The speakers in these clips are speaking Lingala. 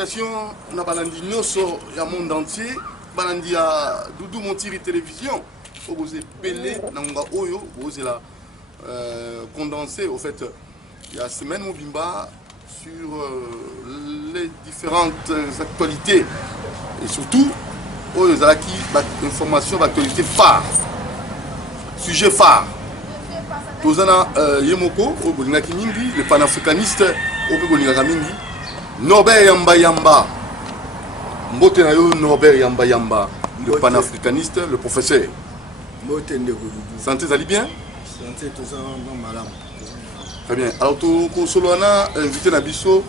félicitations na balandi nyoso ya monde entier balandi ya Doudou Montiri télévision vous belé nanga oyo vous la condensé au fait il y a semaine Mobimba sur les différentes actualités et surtout oyo zalaki information d'actualité phare sujet phare tozana yemoko o bolingaki mingi le panafricaniste o bolingaka mingi Norbert Yamba Yamba mbote na yo Norbert Yamba Yamba le panafricaniste le professeur santé ça allait bien santé tout ça malade très bien alors to soloana invité na biso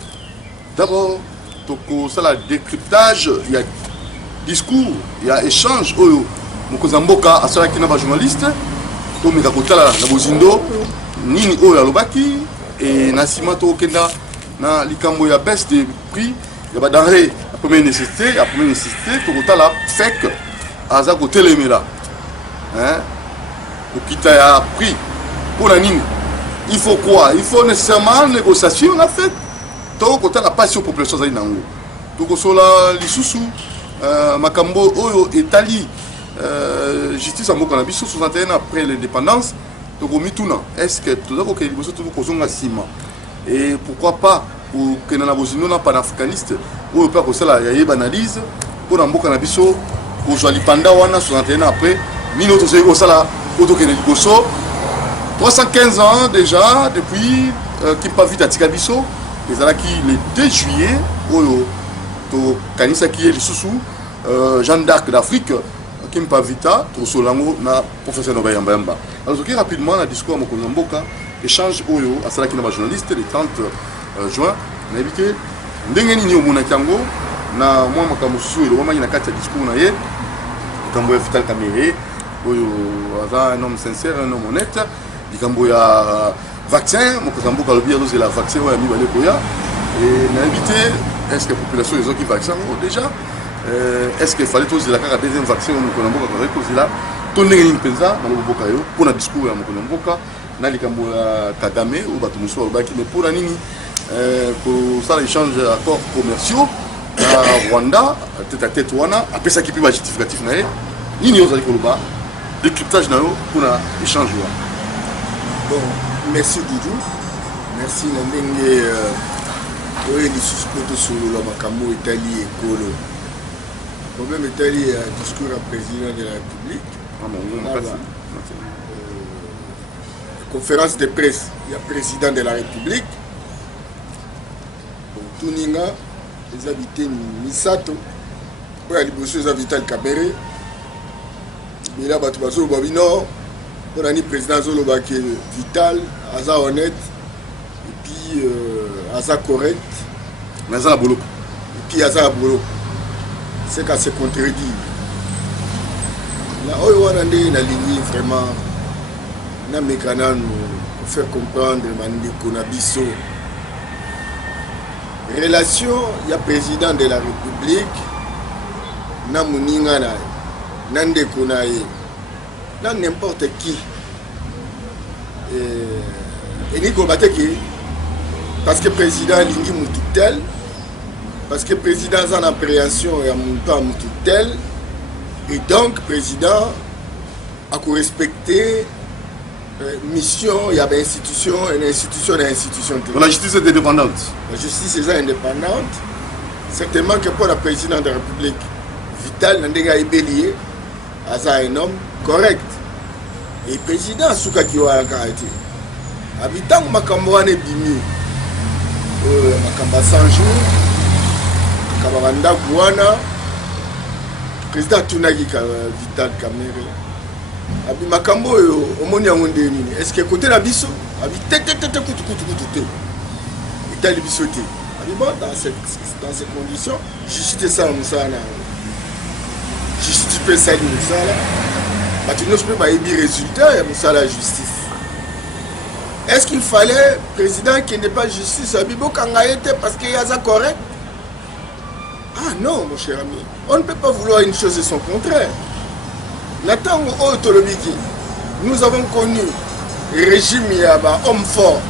d'abord to ça la décryptage il y a discours il y a échange oyo mokozamboka asalaki na ba journaliste to meka kotala na bozindo nini oyo alobaki et na sima to kenda na likambo ya baisse de prix ya ba denrée la première nécessité to kotala fek aza kotelemela hein okita ya prix pour la nini il faut quoi il faut nécessairement négociation la fait to kotala passer aux populations za nango to kosola lisusu makambo oyo etali justice à Mokana biso 61 après l'indépendance donc au mituna est-ce que tout d'abord que les besoins tout kozonga sima et pourquoi pas pour que na bozino na panafricaniste ou pas que cela y a analyse pour na Mokana biso ko joli panda wana 61 après mino to sey ko sala auto que les bosso 315 ans déjà depuis Kimpa Vita Tikabiso les alaki le 2 juillet oyo to kanisa qui est lisusu Jeanne d'Arc d'Afrique Kimpa Vita to solango na professeur Norbert Yamba Yamba alors qui rapidement na discours mokonzi mboka échange oyo asalaki na ba journaliste le 30 juin na évité ndenge nini omona kango na mwa makambo susu le mama na kati ya discours na ye kambo ya Vital Kamerhe oyo aza un homme sincère un homme honnête likambo ya vaccin mokonzi mboka lobi azo la vaccin oyo mi bale koya et na évité est-ce que la population ils ont qui vaccin déjà est-ce qu'il fallait tous la carte deuxième vaccin au Mokonamboka quand il a tourné une pensa dans le Boka yo pour un discours à Mokonamboka na likambo ya Kagame ou batu muso baki mais pour la nini pour ça l'échange d'accords commerciaux à Rwanda tête à tête wana après ça qui peut justificatif na nini yo zali koloba décryptage na yo pour un échange wa bon merci Doudou merci na ndenge oye lisusu poto solo la makambo Italie ekolo problème est lié à discours à président de la République. Conférence de presse, il y a président de la République. Tuninga, les habitants Misato, il y a les Vital Kamerhe. Mais là, il y a Babino, il y a le président Zoloba qui est vital, Aza honnête, et puis Aza correct. Mais Aza Bolo. Et puis Aza Bolo. C'est qu'à se contredire. Là, on a une ligne vraiment. On a nous faire comprendre qu'on a biso. Relation, il y a président de la République. Na muninga na nande konaye. Na n'importe qui. Et Nico Bateki, parce que président lingi mututel. Parce que le président a une appréhension et un tutelle. Et donc, le président a respecté la mission, il y a une institution, La justice est indépendante. La justice est indépendante. Certainement que pour le président de la République, Vital Nandega Ibelié, a un homme correct. Et le président Souka Kiwa Karate. Habitant Makamboane Bimi, Makamba 100 jours. Kabaranda Gouana, président Tunagi Vital Kamerhe. Abi makambo omoni yango ndeni. Est-ce que côté la biso, abi tete kutu. Vital biso te. Abi bon dans ces conditions, justice ça musala. Justice peut ça musala. Batu nous peut pas y résultat ya musala justice. Est-ce qu'il fallait président qui n'est pas justice abi bokanga été parce qu'il y a ça correct? Ah non, mon cher ami, on ne peut pas vouloir une chose et son contraire. Nathan Otolobiki, nous avons connu un régime Yaba, homme fort.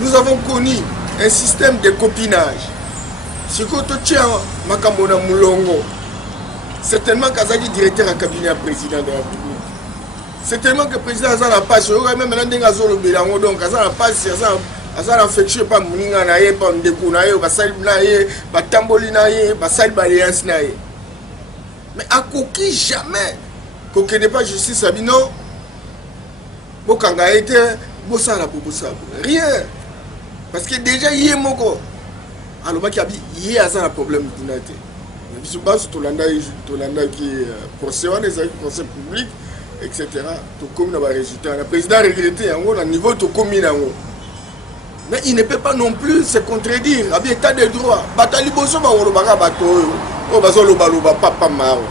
Nous avons connu un système de copinage. sikoyo totia makambo na mulongo certainement kazaki directeur ya cabinet ya président de la République certainement que le président aza na pasi oyoka même ndenge azolobela yango donc aza na pasi aza na affection pa moninga na ye pa ndeko na ye basali na ye batamboli na ye basali baléance na ye mais akoki jamais kokende pas justice abi non bokanga ye te bosala po bosala rien parce que déjà ye moko alobaki abi ye aza na problème kuna te biso baso tolandaki procès wana ezalaki procès public etc. Tokomi na ba résultat le président regretté yango na niveau tokomi nango mais il ne peut pas non plus se contredire abi état de droit batali boso ba wolobaka bato oyo o bazo loba papa maro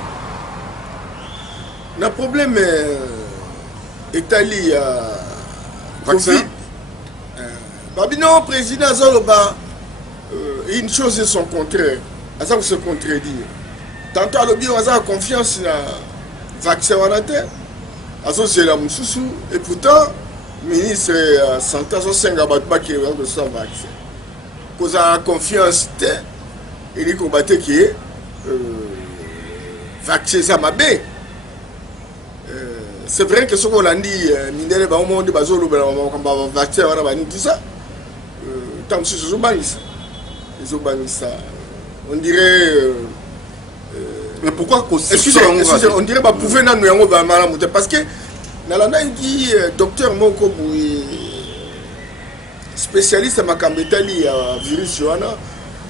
na problème etali vaccin babi non président azoloba une chose et son contraire asa se contredire tantôt alobi aza confiance na vaccin wana te azozela mosusu et pourtant ministre santé azosenga bato bakende bazosala vaccin kozala confiance te eli koba te ke vaccin eza mabe c'est vrai que soki olandi mindele bango moko nde bazolobela makambo ya vaccin wana banitisa ntango mosusu ezobangisa on dirait mais pourquoi on dirait bah pouvez nanu yango ba malamu te parce que nalanda ngi docteur moko boye spécialiste makambo etali ya virus wana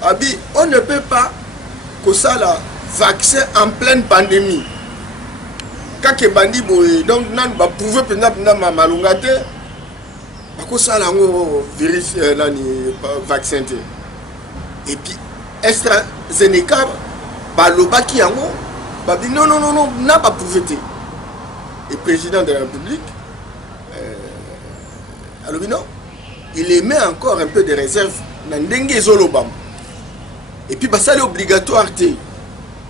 abi on ne peut pas kosala vaccin en pleine pandémie kake bandi boye donc nanu ba pouvez pena malunga te bakosala yango virus nani vaccin te et puis AstraZeneca balobaki yango babi non n'a pas prouvé te et président de la République alobi non il émet encore un peu de réserve na ndenge ezolobama et puis basali obligatoire te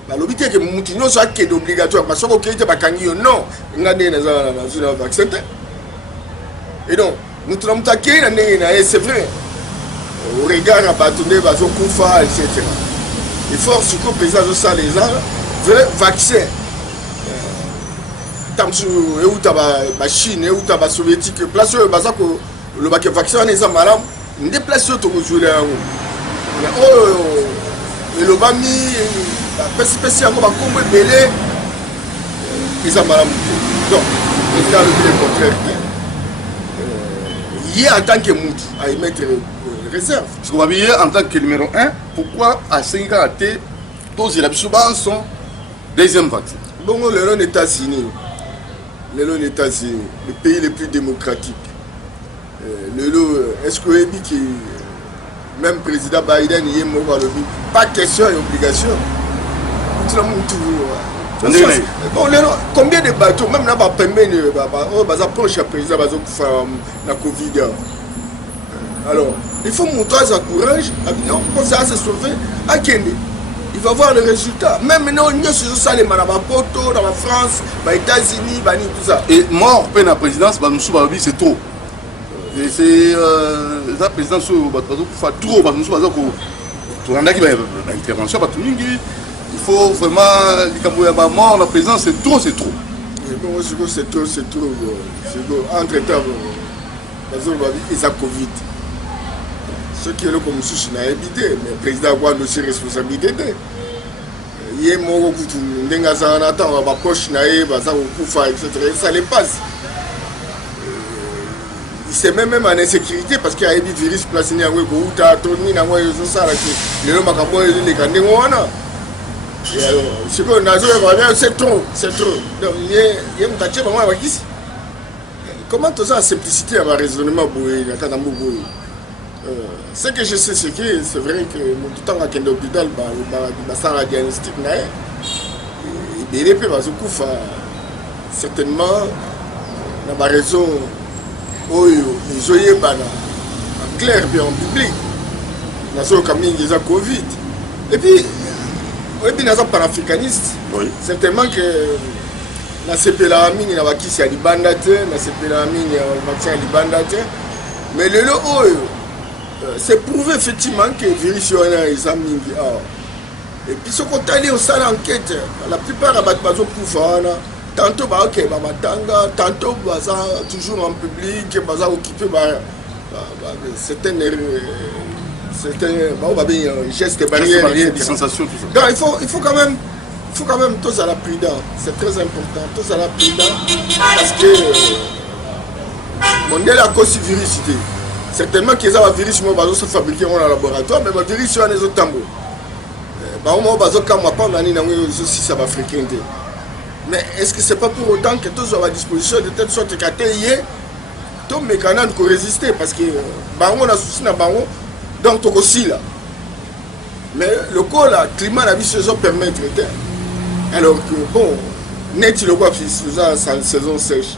balobi te ke mutu nyonso akende obligatoire parce que okei te bakangi yo non nga ndenge naza na vaccin te et donc mutu na mutu akei na ndenge na ye c'est vrai au regard ya bato nde bazokufa etc. Il faut que le président de ça les gens veut vaccin. Tant que la Chine ou la soviétique place le vaccin on est en malade on déplace tout au jour là et le bami spécial on va comme belé ils ont malade donc il y a le contraire il en tant que mout à émettre réserve. Parce qu'on va dire en tant que numéro 1, pourquoi à 5 ans tous les son deuxième vaccin. Bon, les États-Unis, le pays le plus démocratique. Est-ce que vous que même président Biden y est mort pas question et obligation. Bon, combien de bateaux, même là, approche le président la Covid. Alors, il faut montrer sa courage, pour ça se sauver à Kenya. Il va voir le résultat. Même maintenant, on est sur ça, les Manabapoto, dans la France, aux États-Unis, tout ça. Et mort, peine la présidence, c'est trop. Et c'est la présidence, il faut trop. Intervention, il faut vraiment, mort, la présidence, c'est trop. C'est trop. Entre-temps, ils ont Covid. Ce qui est là comme souci n'a évité, mais le président a aussi responsabilité. Il y a mon poche, etc. Ça les passe. Il s'est même en insécurité parce qu'il y a des virus placés dans le c'est trop. Donc, il y a un comment tout ça, la simplicité, le raisonnement, ce que je sais, c'est que c'est vrai que tout le temps à l'hôpital, il diagnostic, il certainement, il y a raison, ils ont en clair, bien en public, il y a Covid. Et puis, il y a panafricaniste, certainement que na sepela mingi na bakisi ya libanda te na sepela mingi ya vaccin ya libanda te mais lelo oyo c'est prouvé effectivement que virus est amis. Et puis ce qu'on allé au salon enquête, la plupart des bateaux pouvoir, tantôt ok, babatanga, tantôt baza toujours en public, baza occupé certains gestes barrières, distanciation, tout ça. donc il faut quand même tous à la prudence, c'est très important, tous à la prudence parce que mon la cause virus certainement qu'ils ont un virus moi bazo se fabriquer dans le laboratoire mais le virus sur les autres tambours moi bazo comme moi pas nani na aussi ça va fréquenter mais est-ce que c'est pas pour autant que tous sont à disposition de telle sorte qu'à tailler tout mécanisme pour résister parce que bango na souci na bango donc tout aussi là mais le corps là climat la vie saison permettre alors que bon net le quoi saison sèche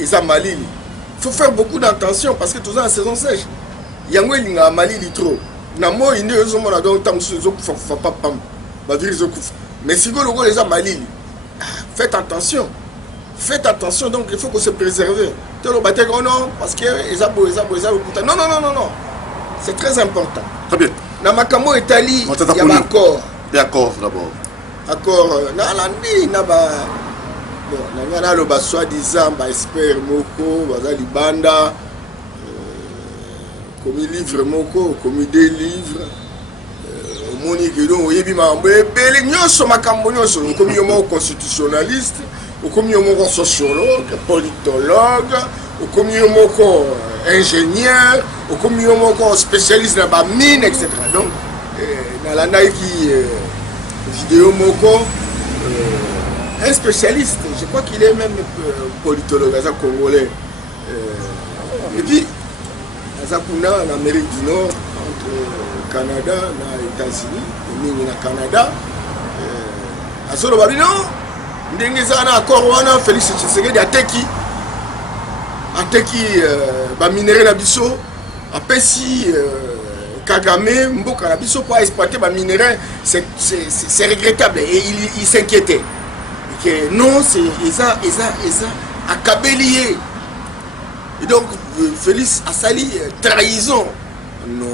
et ça malili. Il faut faire beaucoup d'attention parce que tout ça en saison sèche. Il y a un malili trop. Namo inde yo zomona donc tam so fa pas pam. Ba virus okufa. Mais si vous les a malili. Faites attention. Faites attention donc il faut que se préserver. Telo baté non parce que ezabo non. C'est très important. Très bien. Na makambo Italie, il y a accord. D'accord d'abord. Accord na landi na ba bon, na lo ba soi-disant ba expert moko baza libanda comme livre moko comme des livres moni que donc yebi mambo ebele nyonso makambo nyonso comme yo moko constitutionnaliste comme yo moko sociologue politologue comme yo moko ingénieur comme yo moko spécialiste na ba mine etc. donc na la naiki vidéo moko un spécialiste, je crois qu'il est même politologue, congolais. Et puis, en Amérique du Nord, entre Canada et les États-Unis, au Canada, à ce moment-là, il y a un accord, Félix Tshisekedi a teki minerai na biso, a pesi Kagame, Mboka na biso pour exploiter minerai, c'est regrettable et il s'inquiétait. Que non, c'est ça à Kabelier. Et donc, Félix a sali trahison. Non,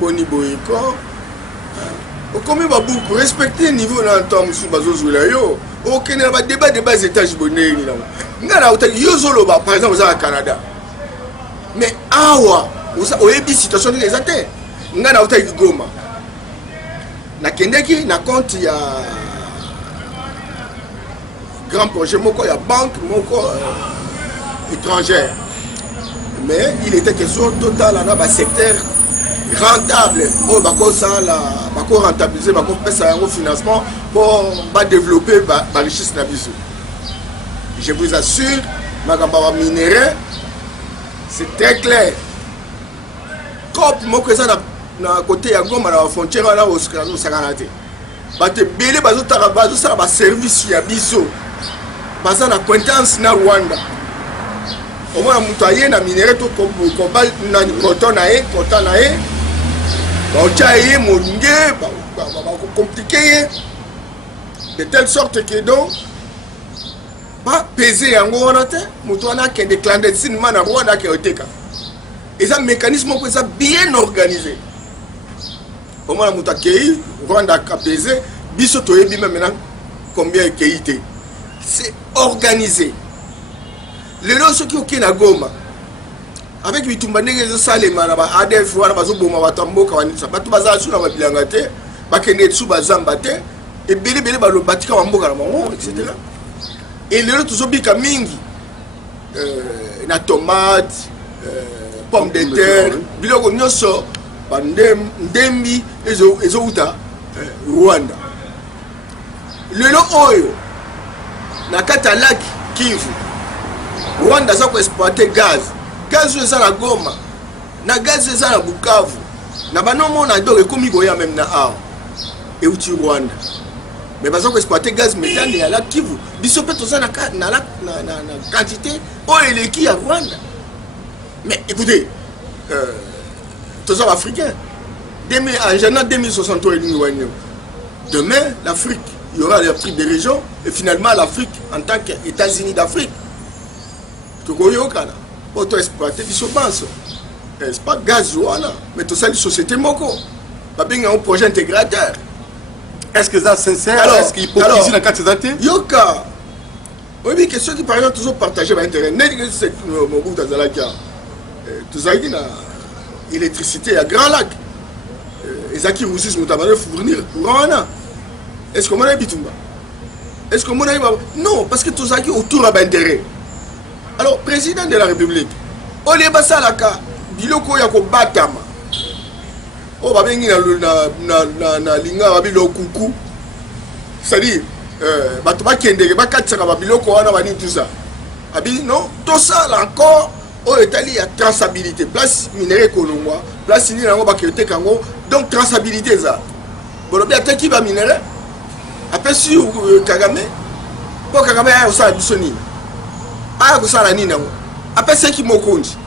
Boni Boyko. Comme il va beaucoup respecter le niveau de l'entente sous Bazo Zoulayo. Ok, il y a des débats des étages bonnet. Il y a par exemple, au Canada. Mais awa, il y a des situations qui sont atteintes. Il y a des Goma. Na Kendeki, na compte, il y a grand projet, il y a banque, étrangère. Mais il était question total dans un secteur rentable. Pour rentabiliser, pour faire un financement pour développer la richesse de la vie. Je vous assure, ma minerai, c'est très clair. Comme moi, que ça, à côté, il y a une frontière là au Saganate. Bate belé ça va service ya biso. Baza na acquaintance na Rwanda. Au moins mutaye na minerai to cobalt na coton na e. Ba ochaye monge ba compliqué de telle sorte que donc pas peser yango wana te mutu wana ke de clandestinement na Rwanda ke oteka. Et ça mécanisme que ça bien organisé. Au moins mutakei Rwanda a pesé biso toyebi maintenant combien de qualité. C'est organisé. Les gens qui ont na Goma avec bitumba ndenge salema na ba ADF wana bazoboma batamboka wanisa batu bazala suna mabilanga te bakende tsu bazamba te et bele ba lo batika mboka na bango etc. Et les autres zobika mingi na tomate pomme de terre biloko nyonso ndembi ezouta Rwanda. Lelo oyo na kata lac Kivu Rwanda za ko exploiter gaz eza na Goma na gaz eza na Bukavu na banomo na donc ekomi koya même na a et uti Rwanda mais baza ko exploiter gaz méthane ya lac Kivu biso pe toza na quantité o eleki ya Rwanda. Mais écoutez toza africain en janvier 2063 demain l'Afrique, il y aura l'Afrique des régions et finalement l'Afrique en tant qu'États-Unis d'Afrique. Tu connais au Canada pour exploiter du sobanso. c'est pas gaz wana mais tout ça une société moko ba benga un projet intégrateur. Est-ce que ça sincère? Alors, est-ce qu'il hypocrisie dans 4 dates? Yoka. Oui, question qui par exemple toujours partager l'intérêt. C'est mon goût d'Azalaka. Tout ça qui na électricité à Grand Lac. Et ça qui aussi nous avons fournir courant. Est-ce que mon ami Bitumba? Est-ce que mon ami non, parce que tout ça qui autour a l'intérêt. Alors, président de la République, on est passé à la carte. Biloko ya ko batama. Oh ba bengi na linga ba bilo kuku. C'est-à-dire bato ba kendeke ba katsa ba biloko wana ba ni tout ça. Abi non, tout ça là encore au Italie il y a traçabilité. Place minéraux kolongwa, place ni nango ba kete kango. Donc traçabilité ça. Bolobi ataki ba minéraux. Après si Kagame, pour Kagame a ça bisoni. Ah ko ça la ni nango. Après c'est qui mokonzi.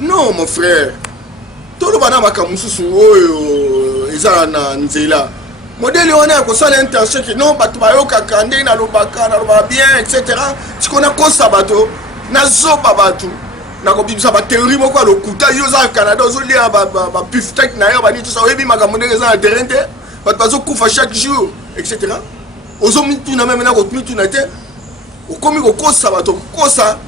Non mon frère. Tout le monde a kamususu oyo ezala na nzela. Modèle on a ko ça l'intention que non bato ba yo kakande na lobaka na loba bien etc. Tu connais quoi ça bato na zoba bato na ko bimisa ba théorie moko lokuta yo za Canada zo lia ba pif tech na yo ba ni tout ça oyebi makambo ndenge za terrain te bato bazo kufa chaque jour etc. Ozo mitu na même na ko mitu na te o komi ko kosa bato kosa.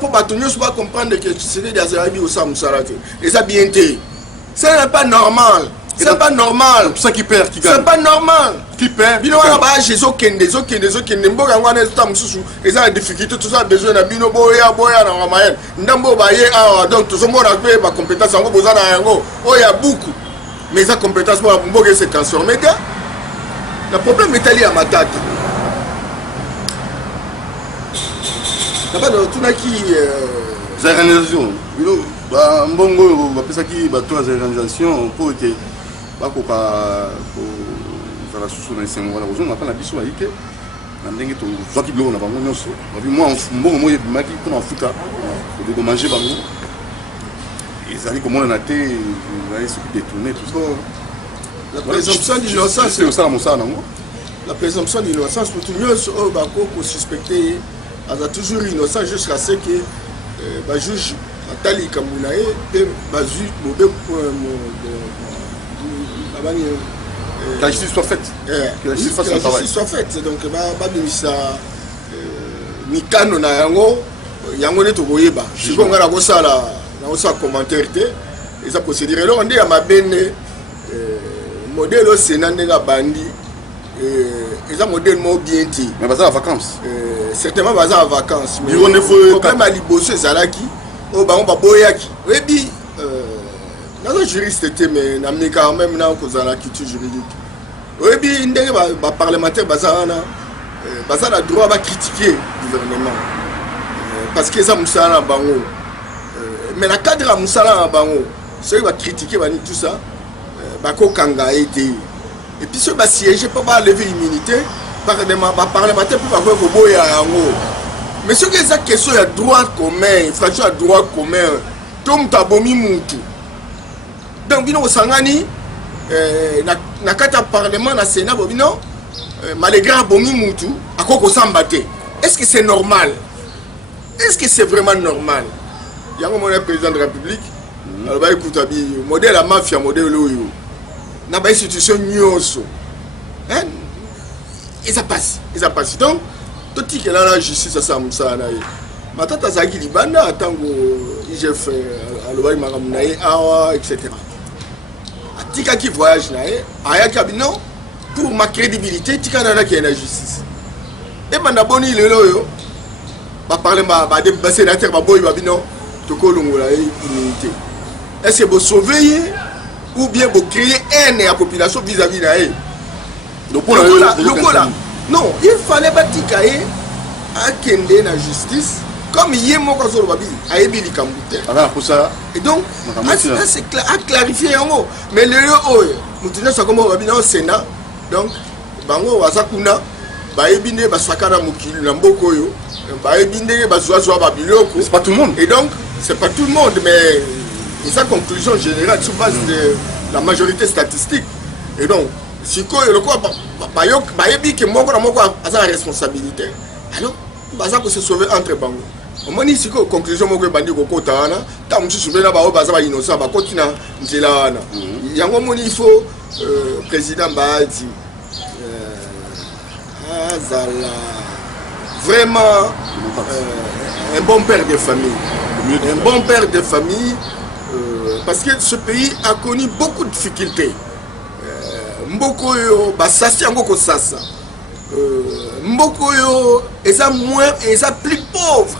Pour Batonio, pas comprendre que c'est des Azarabi au Samsarate. Et ça bien été. Ce n'est pas normal. C'est pas normal. C'est ça qui perd, qui gagne. C'est pas normal. Qui perd. Bino wana ba jezo kende mboka ngwana tam susu eza la difficulté tout ça besoin na bino boya na ramayen. Ndambo ba ye donc tout ça mona pe ba compétence ngo bozana yango. Oya beaucoup. Mais ça compétence pour mboka se transformer. Le problème est allé à ma tête. Tout qui organisation ba mbongo ba pesa ki ba to organisation pour que ba ko ka ko za susu na semo wala ozo na pa na biso ba ike na ndenge to zo ki blo na bango nyonso ba bi moi mbongo moye maki ko na futa ko de manger bango ezali ko mona na te na esi ko détourner tout ça. La présomption d'innocence c'est ça mon ça nango. La présomption d'innocence pour tout le monde ba ko suspecté a toujours innocent jusqu'à ce que le juge Nathalie Kamounae et le juge que la justice soit faite. Que la justice soit faite. Donc, ça Mikano na yango yango ne to boyeba. Je pense que la ça là, na commentaire et ça procédure. Alors on dit à ma benne modèle au Sénat nga bandi et ça modèle mo bien ti. Mais ça en vacances. Certainement baza en vacances mais le problème à liboso ezalaki o ba on ba boyaki webi nazo juriste te mais na meka quand même na kozala culture juridique webi ndenge ba parlementaire baza na droit ba critiquer gouvernement parce que ça musala bango mais la cadre musala bango ceux va critiquer ba ni tout ça ba ko kanga été et puis ceux va siéger pas ba lever immunité parlementaire pour avoir un boya yango. Mais ce que c'est question il y a droit commun, infraction à droit commun. Tom tabomi mutu. Donc bino sangani na kata parlement na Sénat bino malgré bomi mutu akoko sambate. Est-ce que c'est normal? Est-ce que c'est vraiment normal? Yango mon président de la République. Alors ba écoute abi modèle la mafia modèle oyo. Na ba institution nyonso. Hein? Et ça passe. Donc, tout ce qui est là, la justice, ça ça na ye. Ma tata Zaki Libanda, tango IGF, alobali maramunaye, awa, etc. Tika qui voyage na ye, aya kabino, pour ma crédibilité, tika nana qui est la justice. Et manda boni le loyo, ba parler ba sénateur ba boy babino, toko longola immunité. Est-ce que vous sauver ou bien vous créer haine à la population vis-à-vis na ye? Donc pour non, il fallait bâtir à Kende la justice comme il y a mon cas sur le babi à Ebili Kambouté. Et donc à clarifier en haut. Mais le haut, nous tenons ça comme au babi dans le Sénat. Donc bango wasakuna ba ebinde ba sakana mukili na mboko yo ba ebinde ba zoazo ba biloko. C'est pas tout le monde. Et donc c'est pas tout le monde mais sa conclusion générale sur base de la majorité statistique. Et donc si le quoi bayebi que moko a sa responsabilité alors baza ko se sauver entre bango omoni siko conclusion moko ebandi kokota wana ntango mosusu mpe na bao baza bainocent bakoti na nzela wana yango omoni il faut président Mbadi azala vraiment un bon père de famille. Un bon père de famille, parce que ce pays a connu beaucoup de difficultés. Mboko yo basasi yango ko sasa. Mboko yo eza moins eza plus pauvre.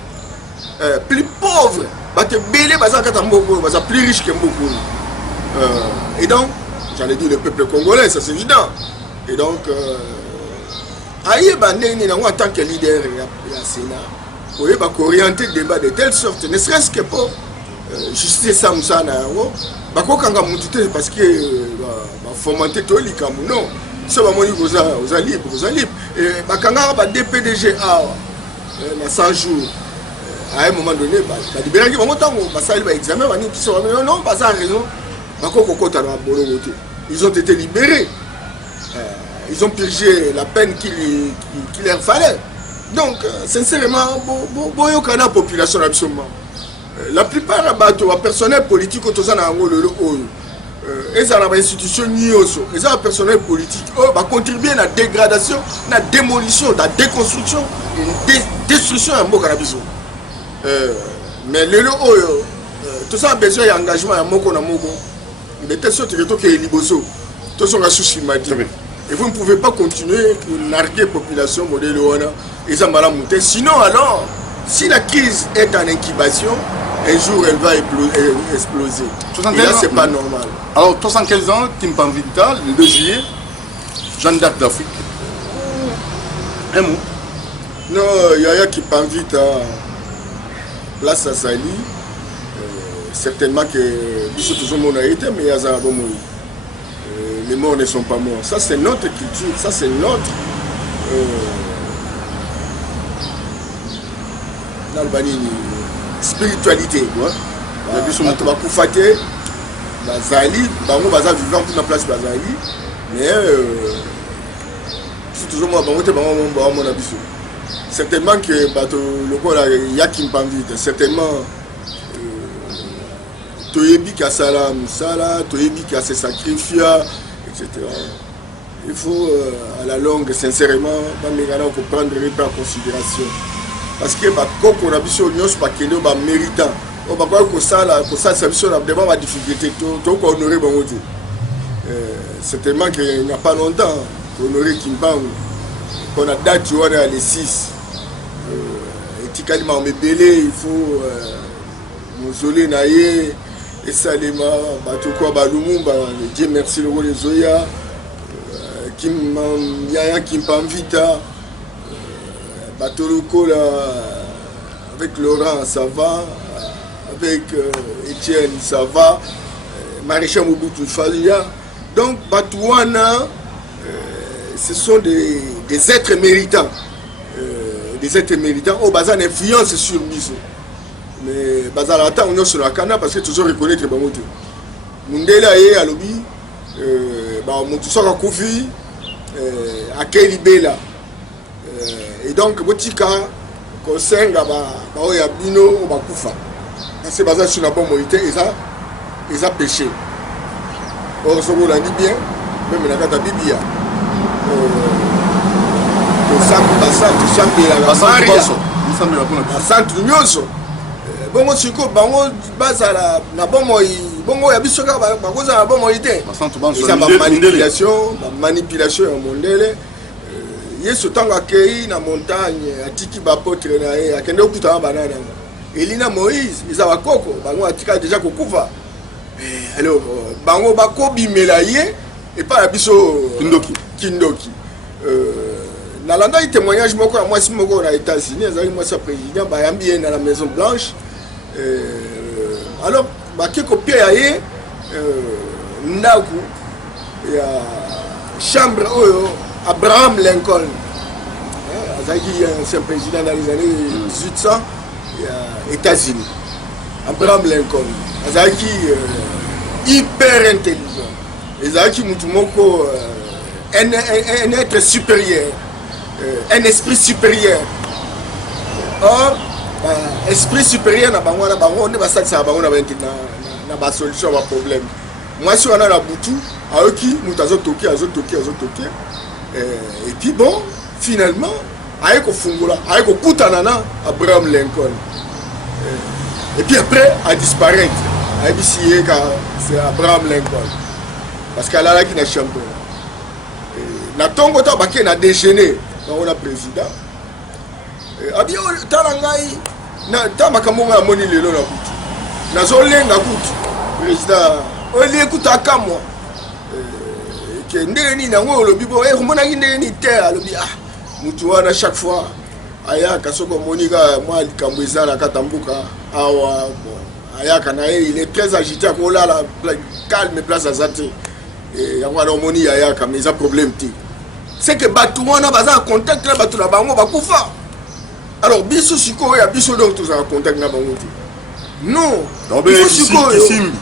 Plus pauvre. Bate belé baza kata mboko baza plus riche que mboko. Et donc, j'allais dire le peuple congolais, ça c'est évident. Et donc aïe bandeni nango en tant que leader ya Sénat. Oui, bah, orienter le débat de telle sorte, ne serait-ce que pour justice Samsa na yango, bah quoi quand on dit parce que bah fomenter tout les camous non, ça va moni vous a libre, et bah quand on va DPDG na 100 jours, à un moment donné, bah libérer qui va monter, bah ça il va examiner, bah non, pas ça raison, bah quoi qu'on a bolo voté, ils ont été libérés, ils ont purgé la peine qu'il leur fallait. Donc, sincèrement, la population absolument. La plupart des personnels politiques qui sont dans les institutions, les personnels politiques contribuent à la dégradation, à la démolition, à la déconstruction, à la destruction de mais tout ça a besoin d'engagement, de telle sorte que tout est liboso, tout ça a souci. Et vous ne pouvez pas continuer à narguer la population modèle. Sinon, alors, si la crise est en incubation, un jour elle va exploser. Et là, c'est pas normal. Alors, 315 ans, Timpan Vita, le 2 juillet, Jeanne d'Arc d'Afrique. Un mot. Non, Yaya qui m'invite à place à Sali. Certainement que tout toujours mon a été, mais il y a un bon mot. Les morts ne sont pas morts. Ça, c'est notre culture, ça, c'est notre spiritualité. Tu vas koufater, Bazali, Bango Baza vivant pour la place Bazali, mais c'est toujours moi, Bango, mon abisso. Certainement que le corps il y a qui me vite, certainement. Toyebi qui a salam, Toyebi qui a se sacrifié, etc. Il faut à la longue, sincèrement, prendre en considération. Parce que quand on a vu sur l'union, c'est pas qu'il y a méritant. On va voir que ça, ça devant la difficulté, tout honorer bon côté. Certainement qu'il n'y a pas longtemps, honorer Kimban, qu'on a date, tu vois, les 6. Et Tikali m'a embellé, il faut mausolée naïe. Et Salema, Batoko Balumumba, Dieu merci le rôle de Zoya, Yaya Kimpamvita, Batoloko avec Laurent, ça va, avec Etienne, ça va, Maréchal Mobutu Falia. Donc, Batouana, ce sont des êtres méritants. Des êtres méritants, au bazar influence sur Miso. Mais bazalata on est sur la canne parce que toujours reconnaître bangote mundela ye alobi mutu soka kufi akeli bela et donc botika ko senga ba oya bino bakufa parce que bazal sur la bonne moralité et ça péché or so la ni bien même la kata bibia to sambe la maria santu nyonso bongo siko bango bazala na bongo ya biso ka bakoza na bomo ite manipulation ya mondele yesu tango akei na montagne atiki bapotre na ye akende okuta na banana elina Moïse iza bakoko bango atika déjà kokufa alors bango bakobimela ye et pas ya biso kindoki nalanda témoignage moko ya mwasi moko na États-Unis azali mwasi ya président bayambi ye na la Maison Blanche. Alors, qui copie aye ndaku ya chambre Abraham Lincoln, ancien président dans les années 1800 États-Unis. Abraham Lincoln, azaki hyper intelligent, azaki mutumoko un être supérieur, un esprit supérieur. Or esprit supérieur na bango ne ba sakisa bango na ba solution ba problème. Moi si on a la butu aoki mutazo toki et puis bon finalement ayeko fungula ayeko kutana na Abraham Lincoln. Et puis après a disparaître. C'est Abraham Lincoln. Parce qu'elle a là qui n'a champion. Na tongo ta baké na déjeuner on a président. Abi talangai na ta makambo ya moni lelo na kutu. Na zolenga kutu. Président oli ekuta kamwa. Que ndeni na ngo lobi bo mona ndeni te alobi mutu wana chaque fois aya kasoko monika moi likambo ezala katambuka awa ayaka na il est très agité ko la calme place azate et yango na moni ayaka mais ça problème ti c'est que batu wana baza contact na batu na bango bakufa alors biso siko ya biso donc tous en contact na bango ti non biso siko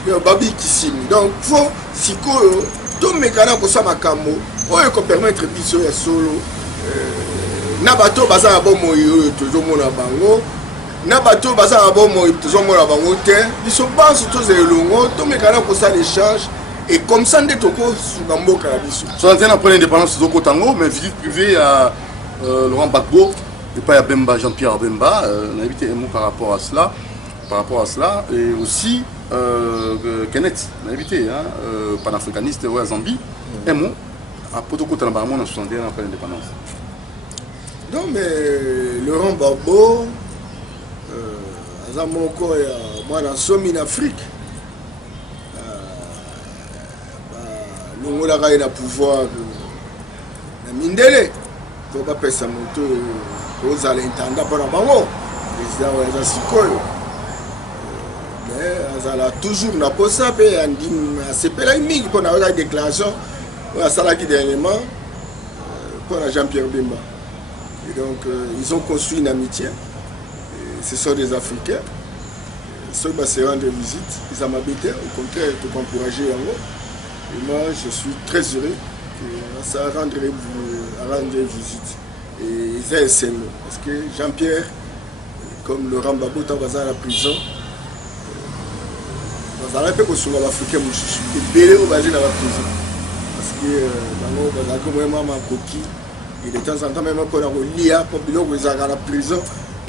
yo babi kisimi donc faut siko to mekana ko sa makambo oyo ko permettre biso ya solo na bato baza bomo yo tozo mona bango na bato baza bomo tozo mona bango te biso banso tozo elongo to mekana ko sa l'échange et comme ça ndé toko sukambo kala biso so antenne après l'indépendance zoko tango mais visite privée à Laurent Gbagbo et pas à Bemba Jean-Pierre Bemba on a invité un mot par rapport à cela et aussi Kenneth on a invité panafricaniste à Zambie un mot à Potoko Tanabamo en 61 après l'indépendance. Non mais Laurent Gbagbo azamoko ya mwana somi en Afrique longola ka na pouvoir na mindele to ba pesa moto oza l'intendant pour bango président wa sikoyo mais azala toujours na posa pe andim sepela mingi pour na déclaration wa sala qui dernièrement pour Jean-Pierre Bemba. Et donc, ils ont construit une amitié. Et ce sont des Africains. Ceux qui se rendent visite, ils ont m'habité, au contraire, pour encourager en haut. Et moi, je suis très heureux que ça rendrait visite. Et ils aient un mot. Parce que Jean-Pierre, comme Laurent Gbagbo, dans la prison, dans la paix sur l'Africain, je suis belé au basé dans la prison. Parce que dans ma coquille, et de temps en temps, même quand on a lié pour qu'ils aient à la prison,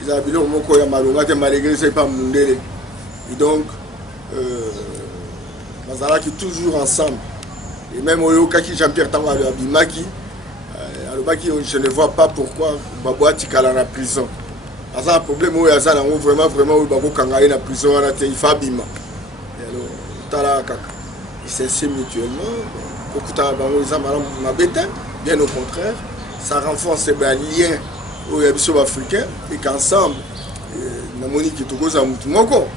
ils ont dit que malgré malgré c'est pas mondé. Et donc, Mazala qui est toujours ensemble. Et même au Yokaki Jean-Pierre Tango à Bimaki, je ne vois pas pourquoi Babouati Tikala la prison. Parce que un problème où il y a vraiment où Babou Kangaï la prison, il fait Bima. Et alors, Tala Kaka, ils s'insinuent mutuellement. Beaucoup de gens ont bien au contraire. Ça renforce les liens aux habitants africains et qu'ensemble, Namoni qui est au Moko.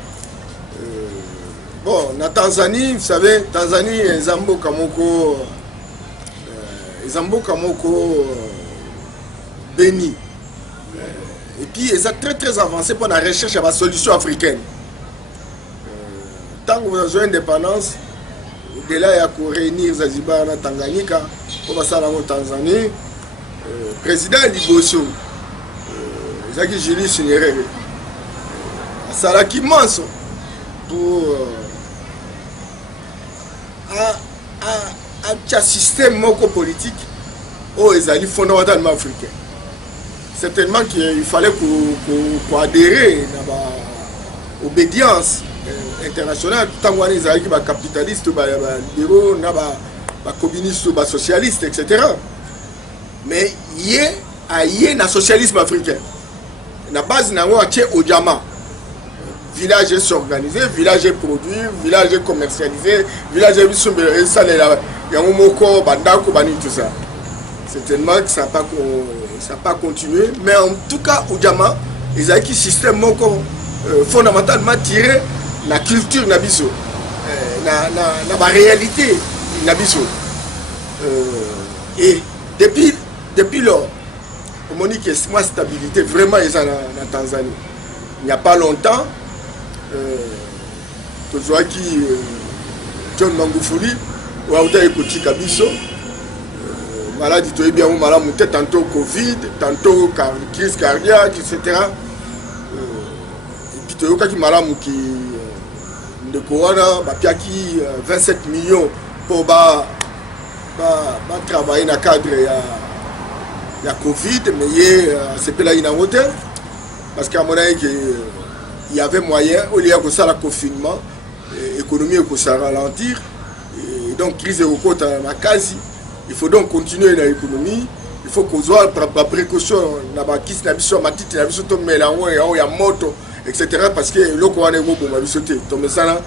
Bon, en Tanzanie, vous savez, Tanzanie, Zambo Kamoko, Béni. Et puis, ils sont très très avancés pour la recherche de la solution africaine. Tant que vous avez une indépendance, au-delà, il y a qu'à réunir Zanzibar et Tanganyika, pour passer à la Tanzanie. Président Liboso, Zaki Julius Nyerere, Salaki Manso pour un système politique où ils allaient fondamentalement africain. Certainement qu'il fallait qu'on adhère à l'obédience internationale, tant qu'on est capitaliste, libéraux, communiste, socialiste, etc. Mais il y a un socialisme africain. La base n'a pas été au diamant. Village est organisé, village est produit, village est commercialisé, village est tout ça. Certainement que ça n'a pas continué, mais en tout cas au diamant, ils ont un système fondamentalement tiré la culture nabiso, la réalité nabiso. Et depuis lors, on dit que c'est une stabilité vraiment en Tanzanie. Il n'y a pas longtemps, John Magufuli, maladie, tantôt Covid, tantôt crise cardiaque, etc. toyokaki malamu ki ndeko wana bapiaki 27 millions pour travailler dans le cadre ya Covid, mais c'est pas là il en hauteur parce qu'à mon avis il y avait moyen au lieu que ça le confinement l'économie que ça ralentir et donc crise économique à quasi il faut donc continuer dans l'économie. Il faut qu'on soit la précaution na bakisi na biso matiti na biso to melango ya moto etc parce que loko wana ngo bomba biso te to mesana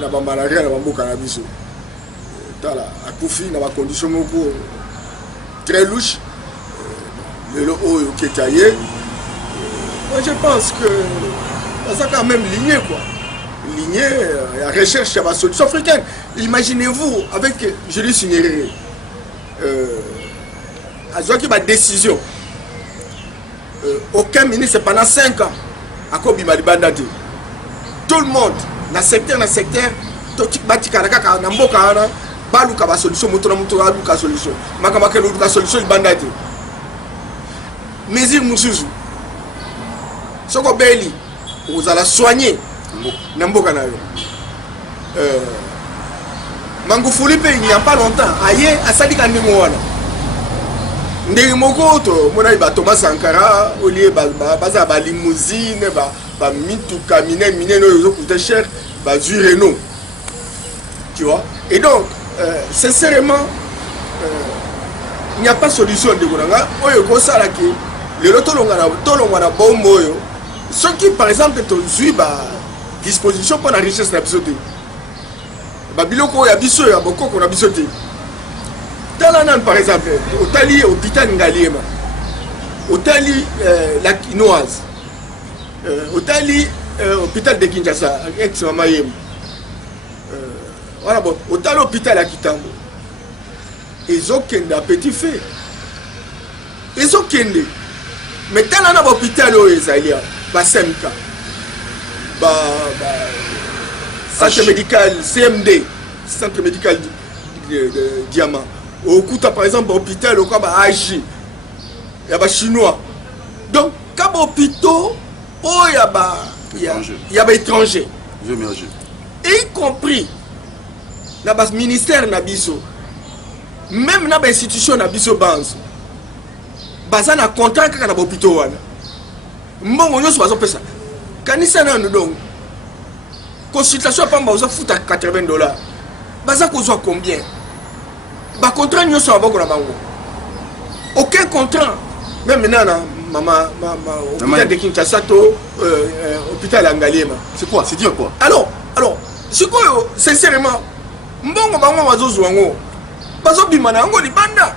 na ba malaria na mboka na biso tala akufi na ba condition moko très louche le oyo ketaye. Moi je pense que ça quand même ligné quoi ligné la recherche ya ba solution africaine. Imaginez-vous avec Julius Nyerere qui ma décision aucun ministre pendant 5 ans à Kobima Libandati tout le monde dans le secteur tout batika na mboka ana baluka ba solution moto aluka solution makamaka luka solution Libandati mesure musuzu soko beli vous allez soigner na mboka na yo Mangufuli il n'y a pas longtemps aye asali kandingo wana ndenge moko to mona ba Thomas Sankara au lieu baza ba limousine ba mituka mine no yozo coûter cher ba zu Renault tu vois et donc sincèrement il n'y a pas solution de gonanga oyo ko sala ki le tolonga na bombo yo ceux qui par exemple to zui ba disposition pour la richesse na biso te ba biloko ya biso ya bokoko na biso te. Par exemple, au Tali, hôpital Ngaliema, au Tali, la Quinoise, au Tali, hôpital de Kinshasa, ex-Mamayem, voilà, bon, au Tali, hôpital à Kitambo, ils ont qu'un petit fait. Ils ont qu'un des. Mais tant qu'on a l'hôpital où ils allaient, SMK, centre médical CMD, centre médical de Diamant. Au Kouta par exemple hôpital au Kaba AG il y a des chinois donc quand hôpitaux oh il y a des étrangers y compris dans le ministère nabiso même dans l'institution nabiso banzo baza na contrat kaka na hôpitaux wana mbongo nyoso bazo pesa kanisa na donc consultation pamba oza futa $80 baza kozwa combien ba contrat nyo so aboko na bango aucun contrat même maintenant hôpital de Kinshasa to hôpital Ngaliema c'est quoi c'est dire quoi alors c'est quoi sincèrement mbongo bango bazozo ngo bazo bimana ngo libanda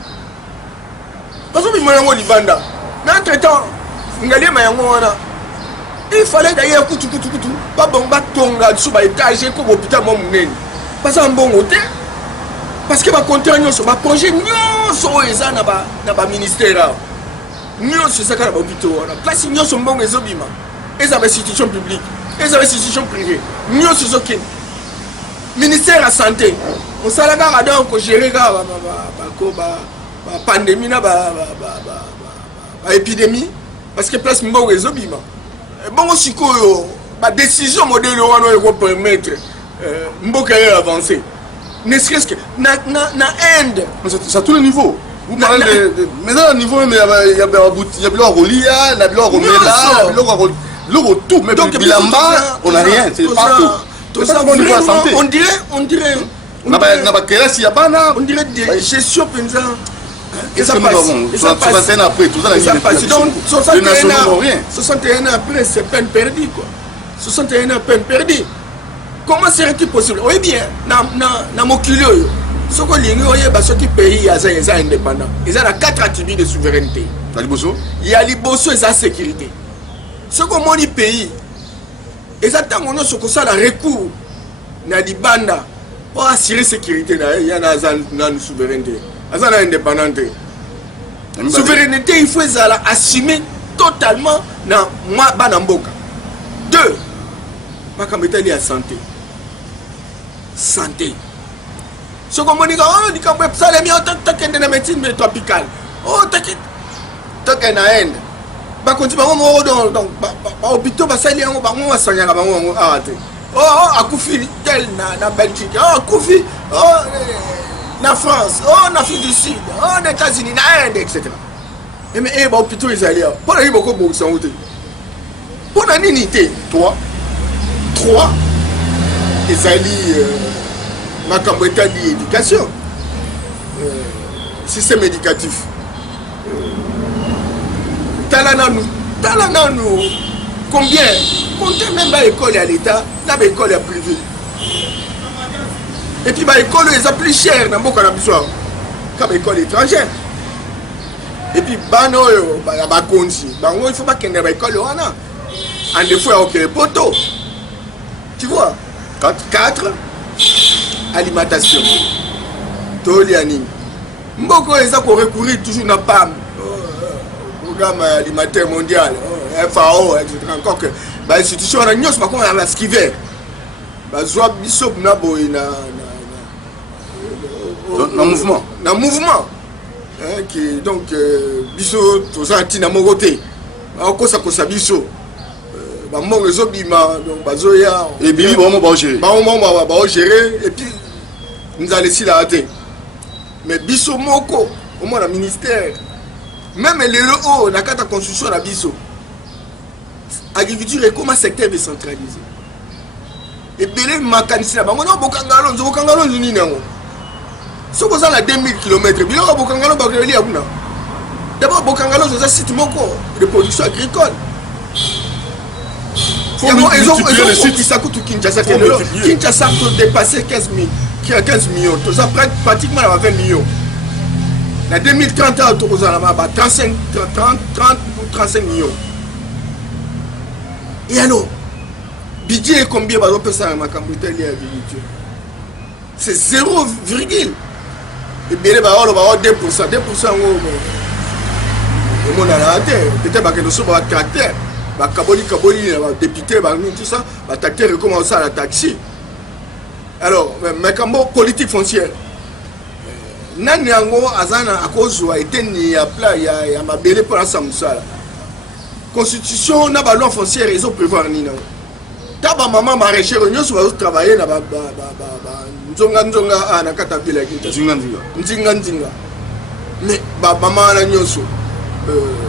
mais entre temps Ngaliema yango wana il fallait d'ailleurs kutu ba bomba tonga sous ba étage ko hôpital mo munene parce que mbongo te parce que ma contrat nyonso ma projet nyonso eza na ba ministère nyonso ça ka ba hôpital wana place nyonso mbongo ezobima eza ba institution publique eza ba institution privée nyonso zokin ministère la santé on sala ka donc gérer ka ba pandémie na ba épidémie parce que place mbongo ezobima bongo sikoyo ba décision modèle wana ko permettre mboka ya avancer. Ne serait-ce que na Inde, c'est à tous les niveaux. Vous parlez de mais dans le niveau il y a bien Rolia, la bien Romela, le tout mais Bilamba, on a rien, c'est partout. Tout ça on dirait na ba kela si yabana, on dirait des gestion penza. Et ça passe après tout ça la passe donc 61 ans après c'est peine perdue quoi. 61 ans peine perdue. Comment serait-il possible? Oui bien, dans mon culot, ce qu'on dit, c'est que pays est indépendant. Ils ont 4 attributs de souveraineté. Il y a l'Iboso et sa sécurité. Ce qu'on dit pays, ils attendent ce que ça la recours dans l'Ibanda pour assurer la sécurité. Il y a une souveraineté. Il y a une indépendance. Souveraineté, il faut assumer totalement dans Banamboka. 2. Je vais à santé. Santé. Ce qu'on me dit, oh, dit qu'on peut ça les mieux, tant que médecine tropicale. Oh, tant que na Inde. bakonzi bango moko donc bahôpitaux basali yango bango basanyaka bango yango awa te akufi tel na Belgique akufi na France en Afrique du Sud en États-Unis na Inde etc. Mais bahôpitaux ezali awa mpo na nini bokobongisa yango te mpo na nini te 3 ezali makambo etali éducation système éducatif tala nanu combien comptez même ba école à l'état na ba école à privé et puis ba école est plus cher na mboka na biso ka ba école étrangère et puis bano ba konzi bango il faut pas kende ba école wana en défaut ya okele poto tu vois 4 alimentation toliani mboko eza ko recourir toujours na PAM programme alimentaire mondial FAO etc. Encore que ba institution na nyos ba ko na skiver ba zwa biso na boy na mouvement qui donc biso to santi na mogote ko sa biso ba mongo ezobima donc bazoya et bili vraiment ba gérer et puis nous allons laisser la hâte mais biso moko au moins le ministère même les haut la carte de construction la biso agriculture est comme un secteur décentralisé et belé makanisi na bango na bokangalo nini nango so ko la 2000 km bilo bokangalo ba keli abuna d'abord bokangalo c'est un site moko de production agricole ils ont qui ça coûte Kinshasa Kinshasa peut dépasser 15 millions tout ça pratiquement 20 millions en 2030 on a 30 ou 35 millions et alors budget est combien on peut ça ma campagne agriculture c'est 0, et bien 2% on a la terre peut-être que nous sommes à tracteur kaboli député tout ça tracteur recommence à la taxi alors mais comme politique foncière nani yango azana akozwa eteni ya pla ya mabele pour la samsala constitution na ba loi foncière ils ont prévoir nina taba maman maraîcher nyonso ba travailler na ba nzonga na kata vile ya nzinga mais ba maman na nyonso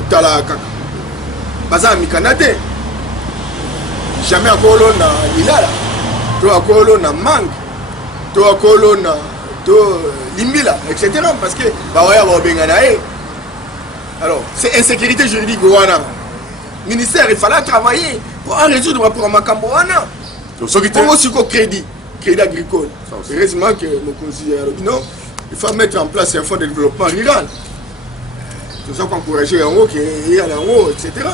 tala kaka baza mikana te jamais akolo na ilala to akolo na mangue to akolo na to limbila etc. parce que bawaya ba nae alors c'est insécurité juridique wana ministère il fallait travailler pour résoudre le problème makambo wana donc ce crédit agricole heureusement que mon conseiller non il faut mettre en place un fonds de développement rural tout ça pour encourager en haut etc.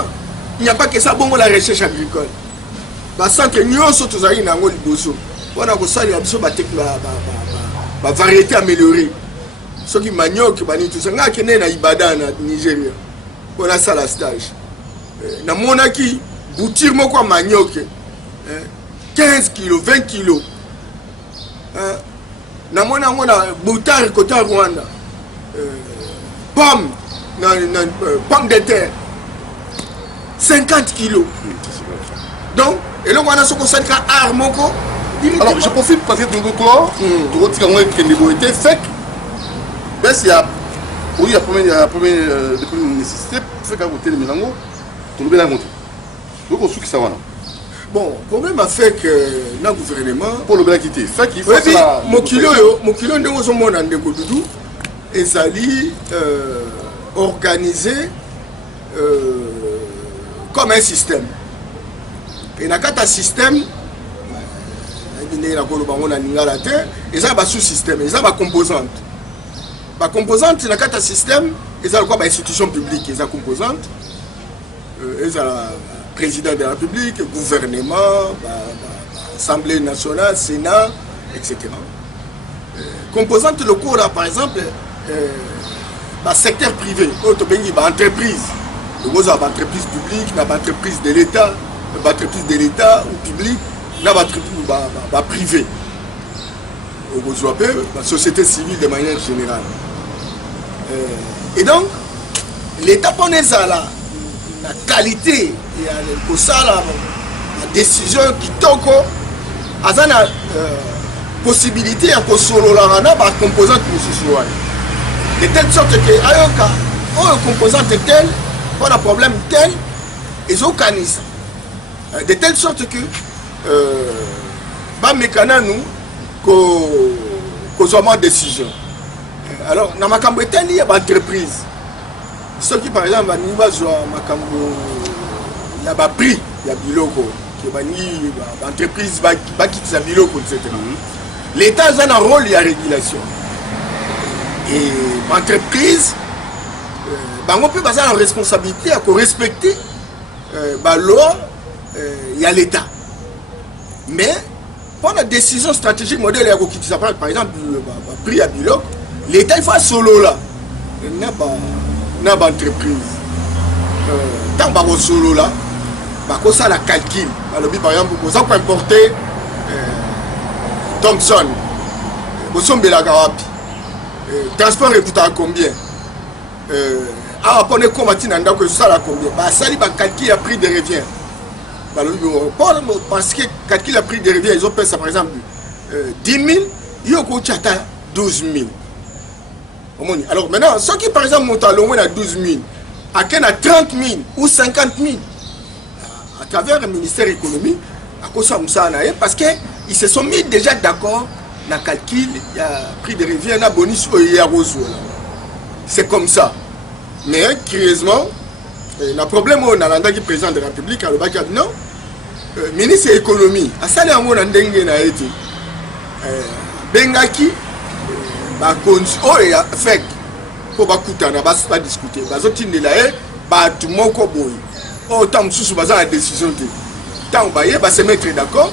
Il n'y a pas que ça, bon, la recherche agricole. Parce que nous sommes tous allés dans le bosso. On a constaté la variété améliorée. Ce qui manioc, tout ça, on a Ibada en Nigeria. On a ça la stage. Dans mon acquis, boutir mon quoi manioc, 15 kilos, 20 kilos. Dans mon acquis, on a boutard côté Rwanda. Pomme de terre. 50 kilos. Donc, et là, on a ce qu'on s'appelle armoko. Alors, je profite parce que nous avons été fait. Mais s'il y a la première nécessité, c'est qu'à voter les mélanges, tout le monde a monté. Donc, on sait que ça va. Bon, le problème a fait que le gouvernement. Pour le bien quitter. Fait qu'il faut. Mon kilo, nous sommes en Décodoudou. Et ça dit organisé. Comme un système. Et dans un système, il y a un sous-système, il y a une composante. La composante, dans un système, il y a une institution publique, il y a une composante. Il y a le président de la République, le gouvernement, l'Assemblée nationale, le Sénat, etc. Composante locale, par exemple, le secteur privé, l'entreprise. Nous avons une entreprise publique, une entreprise de l'État, une entreprise de l'État ou publique, une entreprise privée. Nous avons la société civile de manière générale. Et donc, l'État prenait ça là, la qualité ya kosala la décision kitoko aza na possibilité ya kosololaka na bacomposante mosusu wana de telle sorte que ayoka oyo composante tel mpona problème tel ezokanisa de telle sorte que bameka nanu kozwa mwa décision. Alors na makambo etali ya baentreprise soki par exemple baningi bazwa makambo ya baprix ya biloko ke baningi baentreprise bakitisa biloko etc. L'état aza na rôle ya régulation et baentreprise bango mpe baza na responsabilité ya korespecte baloi ya l'état. Mais pour la décision stratégique modèle ya kokitisa par exemple baprix ya biloko l'état il faut solo là na ba entreprise tant ba solo là ba ko ça la calcul alobi par exemple vous avez importer Thomson vous sombela kawapi transport coûte combien à apone komatina ndako ça la combien ba sali ba calcul à prix de revient parce que calcul à prix de revient ils ont payé ça par exemple 10 000 yo ko chata 12 000. Alors maintenant, ceux qui par exemple montent à l'eau à 12 000, à 30 000 ou 50 000, à travers le ministère de l'économie, à cause de ça, parce qu'ils se sont mis déjà d'accord dans le calcul, il y a prix de revient, il y a bonus, il y a rose. C'est comme ça. Mais curieusement, le problème, on a le président de la République, le Bac non, le ministre de l'économie, à ça, il y a un été. Bengaki, oyo fek po bakutana basi discuter bazotindela bato moko boye oyo ntango mosusu baza na décision te ntango baye base mettre d'accord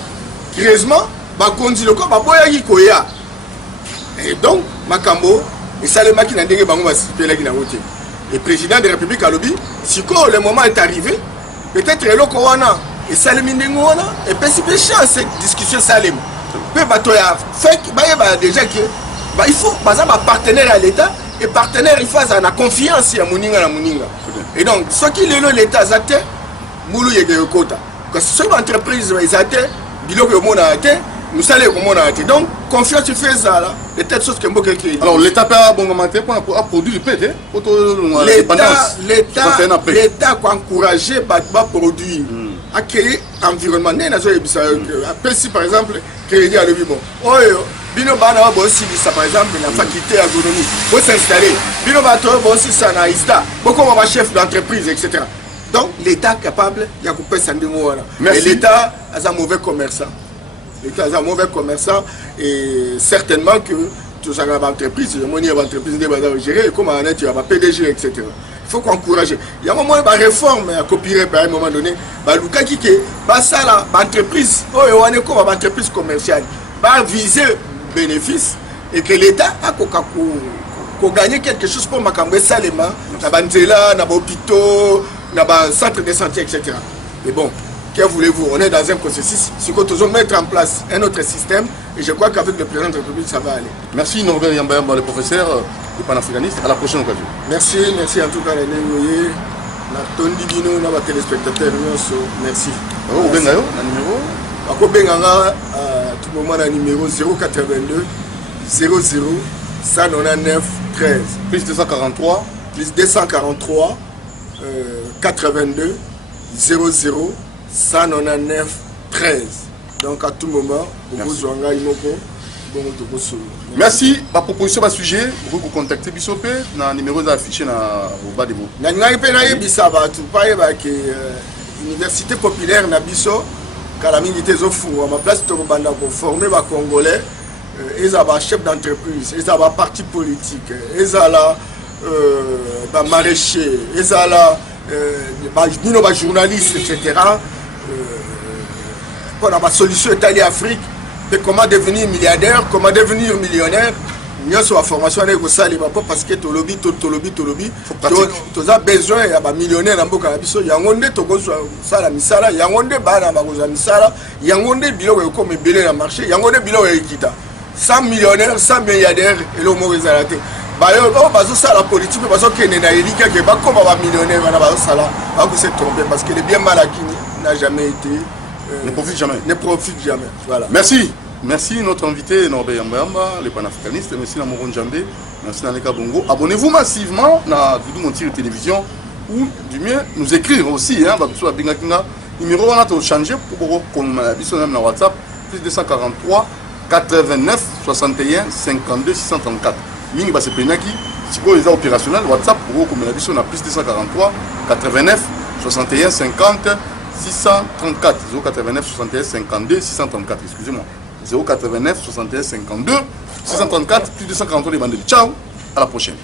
curieusement bakonzi loko baboyaki koya et donc makambo esalemaki na ndenge bango basipelaki nango te. Le président de la République alobi sikoyo le moment est arrivé peut-être eloko wana esalemi ndenge wana epesi mpe chance discussion esalema mpe bato ya fek bayeba déjà que il faut un partenaire à l'État et partenaire il faut la confiance à Moninga na Moninga. Et donc ce qui est l'État zate moulou yeke yokota. Parce que cette entreprise ils zate biloko yo mona ate nous salé comme on a ate. Donc confiance tu fais ça là de telle chose que mboka qui. Alors l'État peut bon commenter pour produire le PT l'État ko encourager ba produire à créer environnement né na zo yebisa après si par exemple créer à le bon. Oyo bino bana ba bosi ça par exemple la faculté agronomie pour s'installer bino ba to bosi ça na ISTA beaucoup va chef d'entreprise etc. Donc l'état capable ya couper ça ndimo wala mais l'état a un mauvais commerçant. L'état a un mauvais commerçant et certainement que tout ça va entreprise le money va entreprise de bazar gérer comme un tu va PDG etc. Il faut encourager. Il y a un moment de réforme à copier par un moment donné ba lukaki ke ba ça la entreprise oyo wane ko ba entreprise commerciale va viser bénéfice et que l'État a gagné quelque chose pour Makambe Salema, na banzela, na hôpitaux, na centre de santé, etc. Mais bon, que voulez-vous? On est dans un processus. Si nous devons mettre en place un autre système, et je crois qu'avec le président de la République, ça va aller. Merci Norbert Yambayamba, le professeur du panafricaniste. À la prochaine occasion. Merci en tout cas, les Nengoye, la Tondi Bino, nos téléspectateurs, merci. Au Bengayo, le numéro Ako Benganga, tout moment, le numéro 082 00 199 13. Plus 243. Plus 243 82 00 199 13. Donc à tout moment, vous jouez Imoko. Merci. Ma proposition à sujet, vous vous contactez Bissopé, dans le numéro affiché au bas de vous. Dans l'université populaire na biso kalamingi tezo fungwa ma place to banda ko former ba congolais ezaba chef d'entreprise ezaba parti politique ezala ba maraîcher ezala ba bino ba journaliste etc. Pour la solution Italie Afrique de comment devenir milliardaire, comment devenir millionnaire. Nous avons la formation parce que tolobi tu as besoin de millionnaire dans le pays. Il y a un misala, il y a un misala, il y a un biloko comme belé dans le marché, il y a un biloko qui 100 millionnaires, 100 milliardaires et le mot est arrêté. bayo bazosala politique bazokende na élite que bakoma ba millionnaire bana bazosala se tromper parce que le bien mal acquis n'a jamais été ne profite jamais. Ne profite jamais. Voilà. Merci. Merci notre invité Norbert Yambamba, le panafricaniste. Merci Namoro Njambe. Merci Naleka Bongo. Abonnez-vous massivement à Doudou Montiri Télévision ou du mieux nous écrire aussi. Numéro on a changé pour comme même na WhatsApp plus 243 89 61 52 634. Mingi ba se penaki siko les opérationnel WhatsApp pour comme la biso na plus 243 89 61 50 634 089 61 52 634 excusez-moi 089 61 52 634 plus 243 les bandes. Ciao, à la prochaine.